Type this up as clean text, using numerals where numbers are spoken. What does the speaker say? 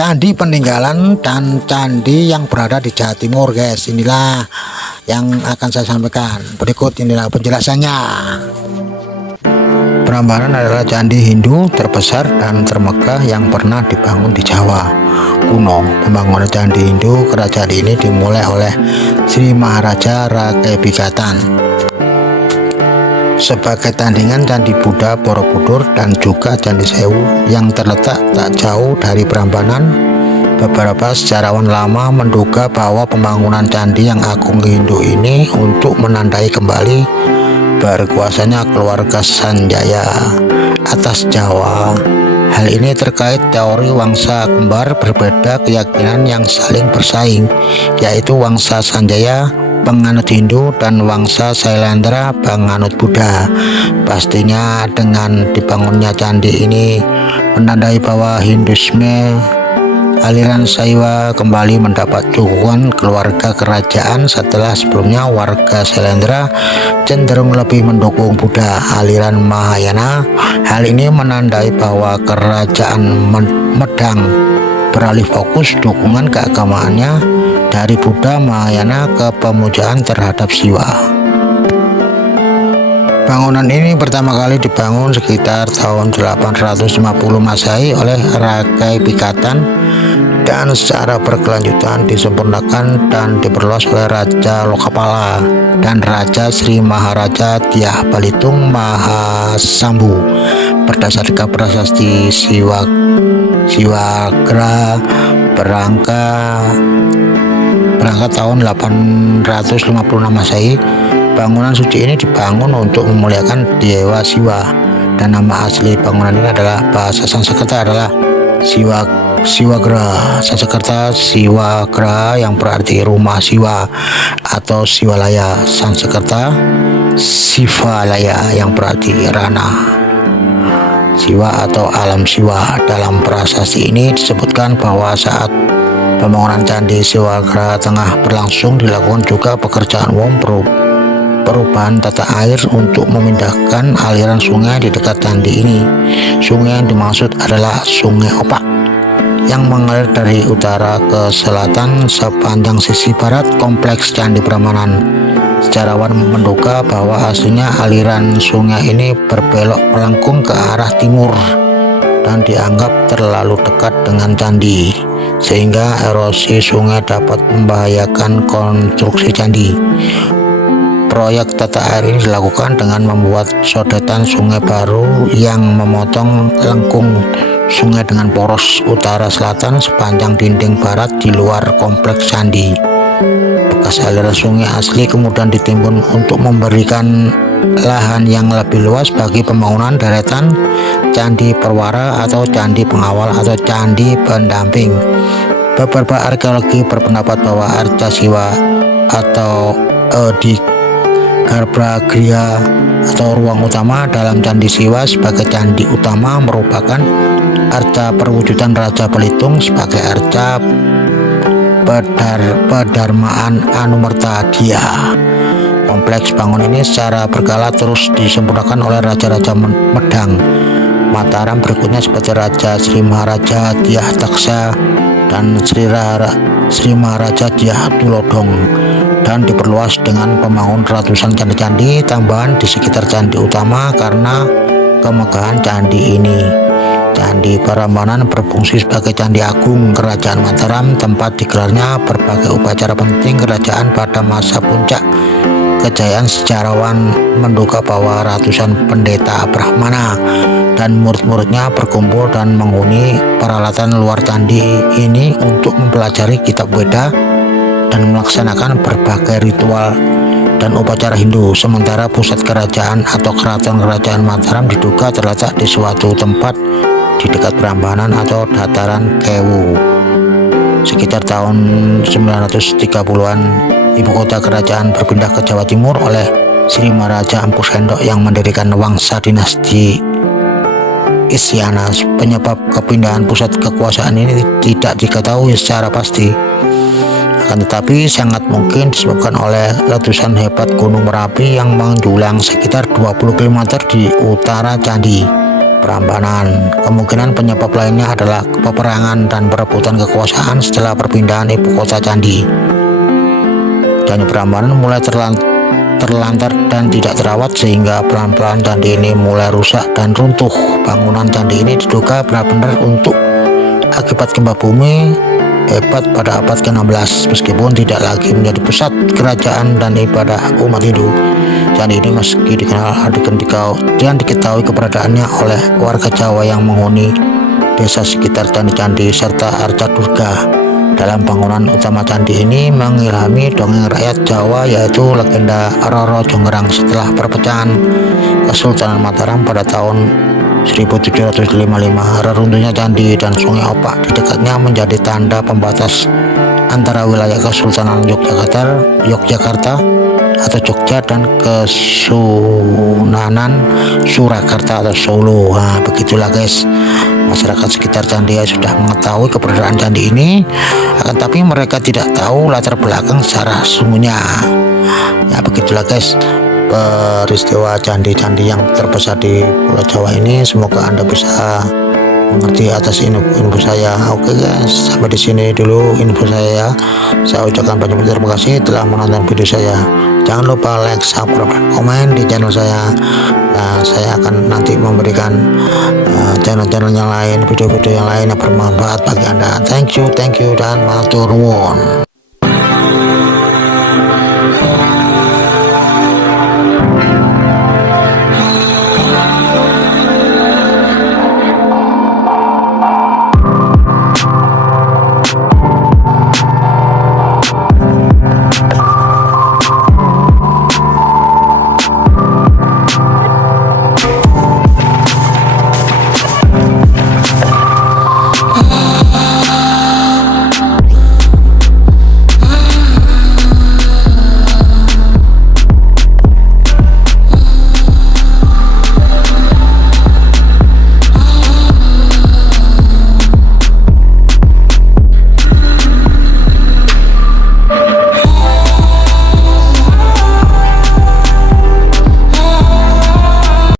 candi peninggalan dan candi yang berada di Jawa Timur, guys. Inilah yang akan saya sampaikan berikut. Inilah penjelasannya. Prambanan adalah candi Hindu terbesar dan termegah yang pernah dibangun di Jawa kuno. Pembangunan candi Hindu kerajaan ini dimulai oleh Sri Maharaja Rakebikatan sebagai tandingan candi Buddha Borobudur dan juga candi Sewu yang terletak tak jauh dari Prambanan. Beberapa sejarawan lama menduga bahwa pembangunan candi yang agung Hindu ini untuk menandai kembali berkuasanya keluarga Sanjaya atas Jawa. Hal ini terkait teori wangsa kembar berbeda keyakinan yang saling bersaing, yaitu wangsa Sanjaya penganut Hindu dan wangsa Sailendra penganut Buddha. Pastinya dengan dibangunnya candi ini menandai bahwa Hinduisme aliran Saiwa kembali mendapat dukungan keluarga kerajaan setelah sebelumnya warga Sailendra cenderung lebih mendukung Buddha aliran Mahayana. Hal ini menandai bahwa kerajaan Medang beralih fokus dukungan keagamaannya dari Buddha Mahayana ke pemujaan terhadap Siwa. Bangunan ini pertama kali dibangun sekitar tahun 850 Masehi oleh Rakebikatan dan secara berkelanjutan disempurnakan dan diperluas oleh Raja Lokapala dan Raja Sri Maharaja Dyah Balitung Mahasambu berdasarkan prasasti Siwagra berangkat tahun 856 Masehi. Bangunan suci ini dibangun untuk memuliakan Dewa Siwa dan nama asli bangunan ini adalah bahasa Sanskerta adalah Siwagra. Sanskerta Siwagra yang berarti rumah Siwa atau Siwalaya. Sanskerta Sivalaya yang berarti ranah Siwa atau alam Siwa. Dalam prasasti ini disebutkan bahwa saat pembangunan candi Siwagra tengah berlangsung dilakukan juga pekerjaan umum perubahan tata air untuk memindahkan aliran sungai di dekat candi ini. Sungai yang dimaksud adalah Sungai Opak yang mengalir dari utara ke selatan sepanjang sisi barat kompleks Candi Prambanan. Sejarawan menduga bahwa aslinya aliran sungai ini berbelok melengkung ke arah timur dan dianggap terlalu dekat dengan candi sehingga erosi sungai dapat membahayakan konstruksi candi. Proyek tata air ini dilakukan dengan membuat sodetan sungai baru yang memotong lengkung sungai dengan poros utara selatan sepanjang dinding barat di luar kompleks candi. Bekas aliran sungai asli kemudian ditimbun untuk memberikan lahan yang lebih luas bagi pembangunan deretan candi perwara atau candi pengawal atau candi pendamping. Beberapa arkeologi berpendapat bahwa arca Siwa atau di Garbhagriha atau ruang utama dalam candi Siwa sebagai candi utama merupakan arca perwujudan Raja Belitung sebagai arca Pedarmaan Anumerta Dyah. Kompleks bangunan ini secara berkala terus disempurnakan oleh raja-raja Medang Mataram berikutnya seperti Raja Sri Maharaja Dyah Daksa dan Sri Maharaja Dyah Tulodong, dan diperluas dengan pembangunan ratusan candi-candi tambahan di sekitar candi utama karena kemegahan candi ini. Candi Prambanan berfungsi sebagai candi agung kerajaan Mataram, tempat digelarnya berbagai upacara penting kerajaan pada masa puncak kejayaan. Sejarawan menduga bahwa ratusan pendeta Brahmana dan murid-muridnya berkumpul dan menghuni peralatan luar candi ini untuk mempelajari kitab Weda dan melaksanakan berbagai ritual dan upacara Hindu. Sementara pusat kerajaan atau keraton kerajaan Mataram diduga terletak di suatu tempat di dekat Prambanan atau dataran Kewu. Sekitar tahun 930-an ibu kota kerajaan berpindah ke Jawa Timur oleh Sri Maharaja Empu Sendok yang mendirikan wangsa dinasti Isyana. Penyebab kepindahan pusat kekuasaan ini tidak diketahui secara pasti, akan tetapi sangat mungkin disebabkan oleh letusan hebat Gunung Merapi yang menjulang sekitar 20 km di utara candi. Prambanan. Kemungkinan penyebab lainnya adalah peperangan dan perebutan kekuasaan setelah perpindahan ibu kota candi. Candi Prambanan mulai terlantar dan tidak terawat sehingga pelan-pelan candi ini mulai rusak dan runtuh. Bangunan candi ini diduga benar-benar untuk akibat gempa bumi hebat pada abad ke-16. Meskipun tidak lagi menjadi pusat kerajaan dan ibadah umat Hindu, candi ini meski dikenal dan diketahui keberadaannya oleh warga Jawa yang menghuni desa sekitar candi-candi serta arca durga. Dalam bangunan utama candi ini mengilhami dongeng rakyat Jawa, yaitu legenda Roro Jonggrang. Setelah perpecahan Kesultanan Mataram pada tahun 1755, reruntuhnya candi dan Sungai Opak di dekatnya menjadi tanda pembatas antara wilayah Kesultanan Yogyakarta atau Jogja dan Kesunanan Surakarta atau Solo. Nah, begitulah guys, masyarakat sekitar candi sudah mengetahui keberadaan candi ini, akan tapi mereka tidak tahu latar belakang secara sesungguhnya. Ya begitulah guys, peristiwa candi-candi yang terbesar di Pulau Jawa ini. Semoga Anda bisa mengerti atas info saya. Oke guys, sampai di sini dulu info saya. Saya ucapkan banyak terima kasih telah menonton video saya. Jangan lupa like, subscribe, dan komen di channel saya. Nah, saya akan nanti memberikan channel-channel yang lain, video-video yang lain yang bermanfaat bagi Anda. Thank you, dan matur nuwun.